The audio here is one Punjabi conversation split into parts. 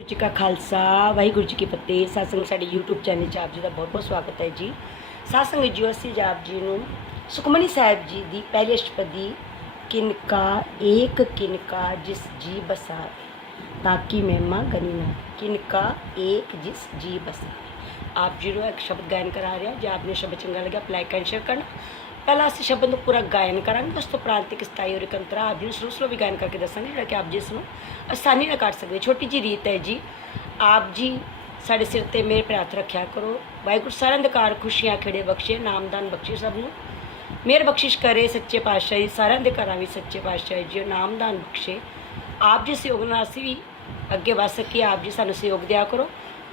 ਵਾਹਿਗੁਰੂ ਜੀ ਕਾ ਖਾਲਸਾ, ਵਾਹਿਗੁਰੂ ਜੀ ਕੀ ਫਤਿਹ। ਸਾਸੰਗ ਸਾਡੇ YouTube ਚੈਨਲ 'ਚ ਆਪ ਜੀ ਦਾ ਬਹੁਤ-ਬਹੁਤ ਸਵਾਗਤ ਹੈ ਜੀ। ਸਾਸੰਗ ਜੀ ਅਸੀਂ ਜੀ ਆਪ ਜੀ ਨੂੰ ਸੁਖਮਨੀ ਸਾਹਿਬ ਜੀ ਦੀ ਪਹਿਲੀ ਅਸ਼ਟਪਦੀ, ਕਿਨਕਾ, ਏਕ ਕਿਨਕਾ ਜਿਸ ਜੀ ਬਸਾਵੇ ਤਾਂ ਕਿ ਮਹਿਮਾ ਗਨੀ ਨਾ। ਕਿਨਕਾ, ਏਕ ਜਿਸ ਜੀ ਬਸਾਵੇ ਆਪ ਜੀ ਨੂੰ ਇੱਕ ਸ਼ਬਦ ਗਾਇਨ ਕਰਾ ਰਿਹਾ। ਜੇ ਆਪ ਨੂੰ ਸ਼ਬਦ ਚੰਗਾ ਲੱਗਿਆ ਲਾਈਕ ਐਂਡ ਸ਼ੇਅਰ ਕਰਨਾ। ਪਹਿਲਾਂ ਅਸੀਂ ਸ਼ਬਦ ਨੂੰ ਪੂਰਾ ਗਾਇਨ ਕਰਾਂਗੇ ਉਸ ਤੋਂ ਉਪਰੰਤ ਇੱਕ ਸਥਾਈ ਔਰ ਕੰਤਰਾ ਆਪ ਜੀ ਨੂੰ ਸਲੋ ਸਲੋ ਵੀ ਗਾਇਨ ਕਰਕੇ ਦੱਸਾਂਗੇ ਜਿਹੜਾ ਕਿ ਆਪ ਜੀ ਇਸ ਨੂੰ ਆਸਾਨੀ ਨਾਲ ਕਰ ਸਕਦੇ ਛੋਟੀ ਜੀ ਰੀਤ ਹੈ ਜੀ ਆਪ ਜੀ ਸਾਡੇ ਸਿਰ ਤੇ ਮੇਰੇ ਪਰ ਰੱਖਿਆ ਕਰੋ ਵਾਹਿਗੁਰੂ ਸਾਰਿਆਂ ਦੇ ਘਰ ਖੁਸ਼ੀਆਂ ਖੇੜੇ ਬਖਸ਼ੇ ਨਾਮਦਾਨ ਬਖਸ਼ੇ ਸਭ ਨੂੰ ਮੇਰ ਬਖਸ਼ਿਸ਼ ਕਰੇ ਸੱਚੇ ਪਾਤਸ਼ਾਹ ਜੀ ਸਾਰਿਆਂ ਦੇ ਘਰਾਂ ਵਿੱਚ ਸੱਚੇ ਪਾਤਸ਼ਾਹ ਜੀ ਨਾਮਦਾਨ ਬਖਸ਼ੇ ਆਪ ਜੀ ਸਹਿਯੋਗ ਨਾਲ ਅਸੀਂ ਵੀ ਅੱਗੇ ਵਧ ਸਕੀਏ ਆਪ ਜੀ ਸਾਨੂੰ ਸਹਿਯੋਗ ਦਿਆ ਕਰੋ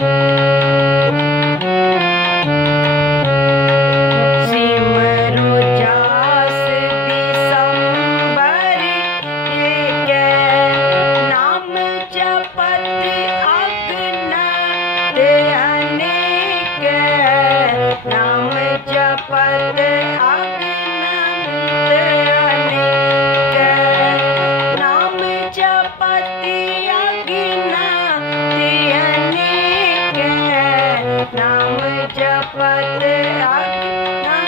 ਸਿਮਰੋ पूजा पद आज्ञा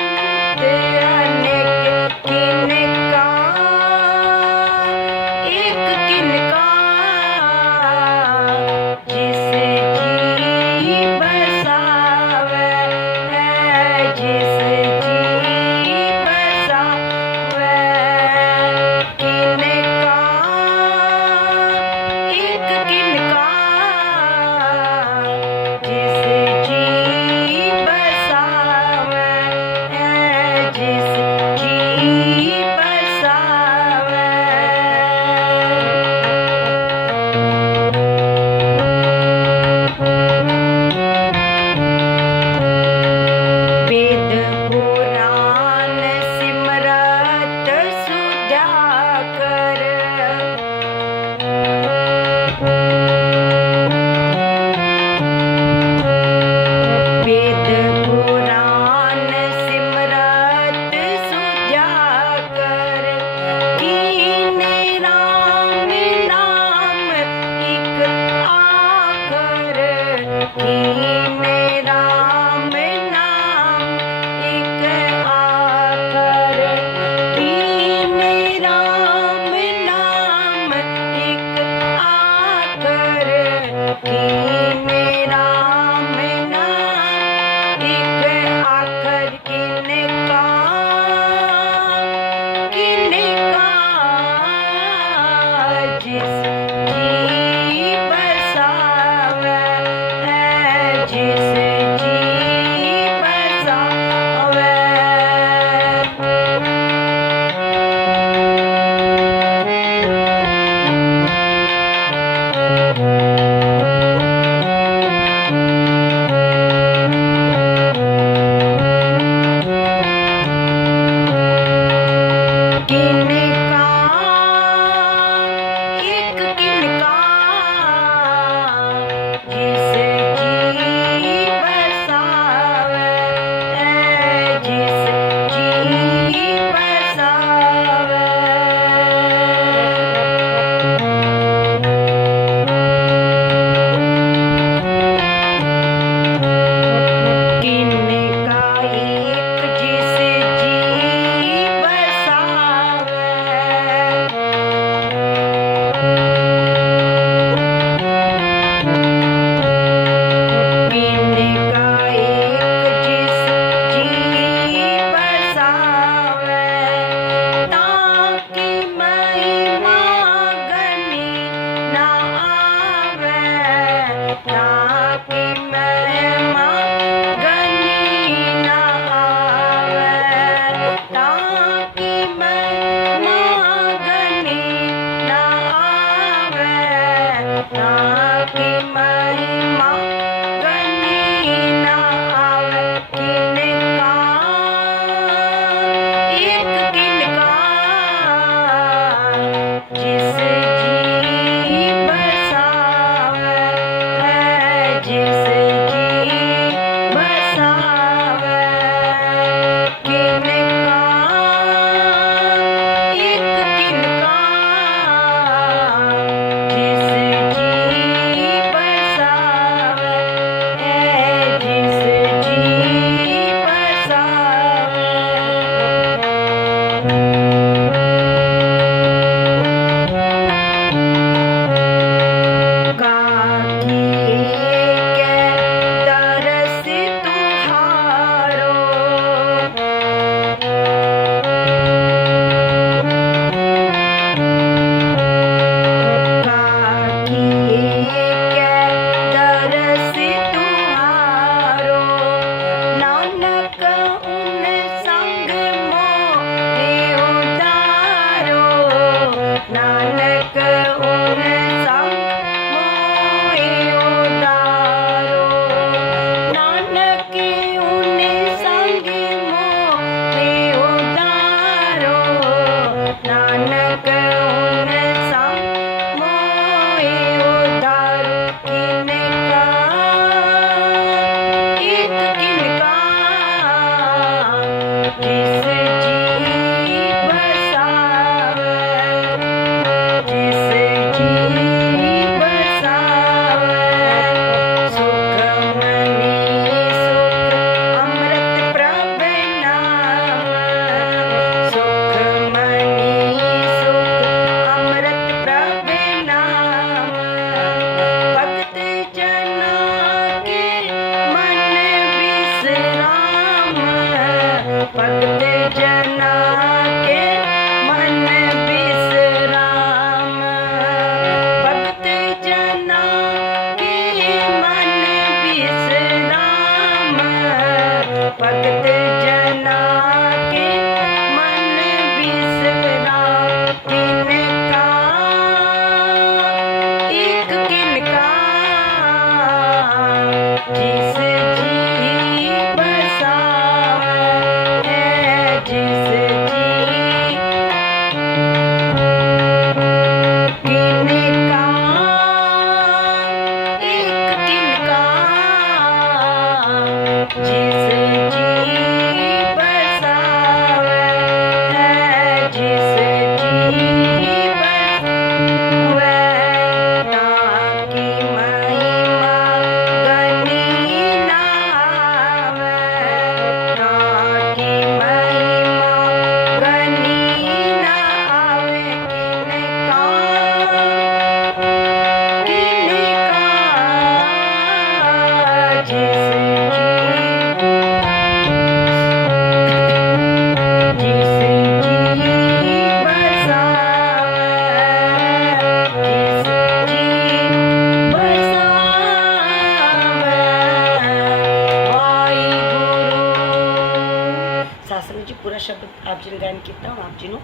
ਆਪ ਜੀ ਨੇ ਗਾਇਨ ਕੀਤਾ, ਹੁਣ ਆਪ ਜੀ ਨੂੰ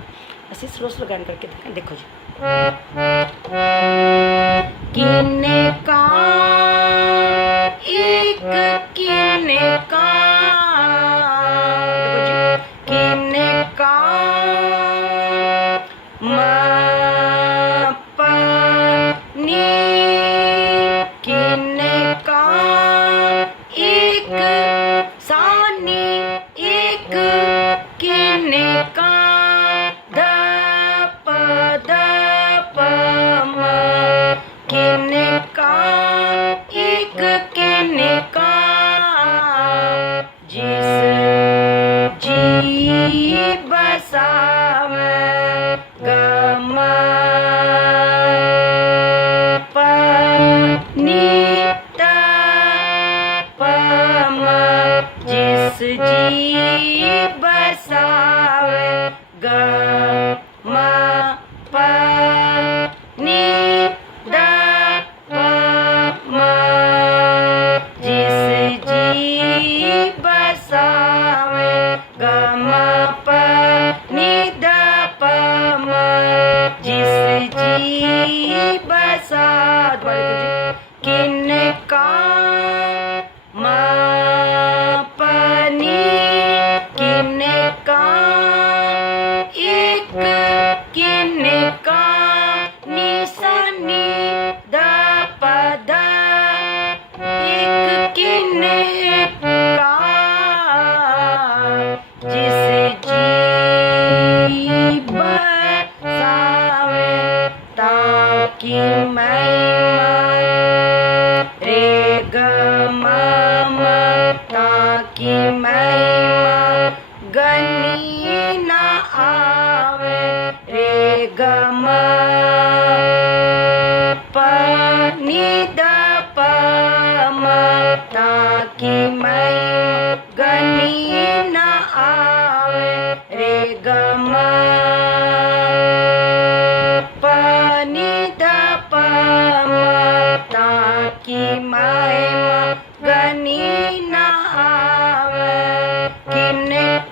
ਅਸੀਂ ਸਲੋ ਸਲੋ ਗਾਇਨ ਕਰਕੇ ਦਿਖਾਂ ਦੇਖੋ ਜੀ। ਕਿੰਨੇ ਕਾ ਕਿੰਨੇ ਕਾ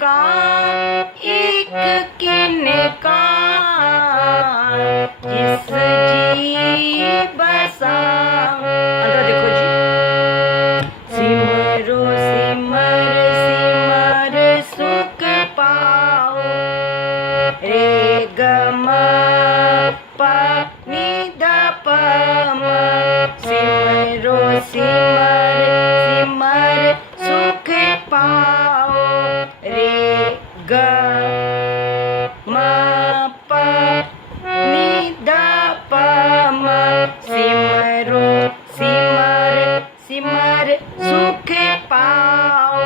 ਕਾ, ਇੱਕ ਕਿੰਨੇ ਜਿਸ ਜੀ ਬਸਾ। ਅੰਦਰ ਦੇਖੋ ਜੀ। ਸਿਮਰੋ, ਸਿਮਰ ਸਿਮਰ ਸੁਖ ਪਾਓ। ਰੇ ਗ, ਮ, ਪ, ਨੀ ਸਿਮਰੋ, ਸਿਮਰ ਸਿਮਰ ਸੁਖ ਪਾਓ। ਰੇ ਗ ਮ ਪ ਨੀ ਦ ਪ ਮ ਸਿਮਰੋ ਸਿਮਰ ਸਿਮਰ ਸੁਖ ਪਾਓ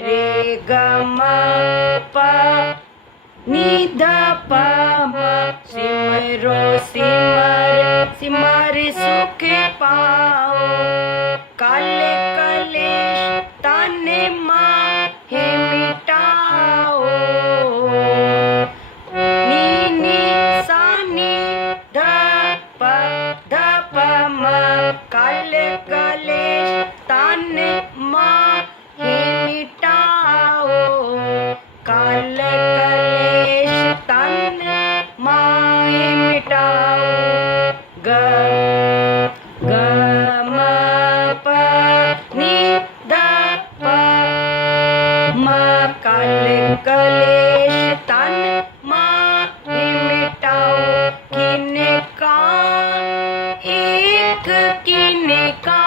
ਰੇ ਗ ਮ ਪ ਨੀ ਦ ਪ ਮ ਸਿਮਰੋ ਸਿਮਰ ਸਿਮਰ ਸੁਖ ਪਾਓ ਕਾਲੇ ਮ ਕਲ ਕਲੇਸ਼ ਤਨ ਮਾਹੇ ਮਿਟਾਓ ਕਿਨੇ ਕਾ ਇੱਕ ਕਿਨੇ ਕਾ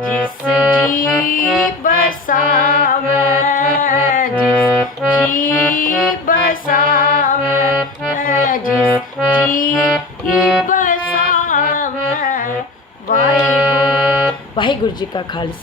ਜਿਸ ਜੀ ਬਸਾਵੇ ਜਿਸ ਜੀ ਬਸਾਵੇ ਜਿਸ ਜੀ ਬਸਾਵੇ ਵਾਹਿਗੁਰੂ ਵਾਹਿਗੁਰੂ ਜੀ ਕਾ ਖਾਲਸਾ